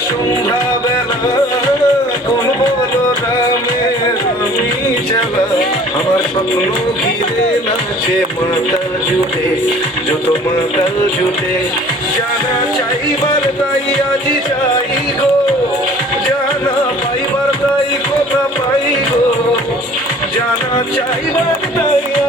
সন্ধ্যা বেলা কোন বলো রামের আমি চালা আমার স্বপ্ন ঘিরে নাচে মাতাল জুটে যত মাতাল জুটে জানা চাইবার তাই আজি চাই গো জানা পাইবার তাই কথা পাই গো জানা চাইবার তাই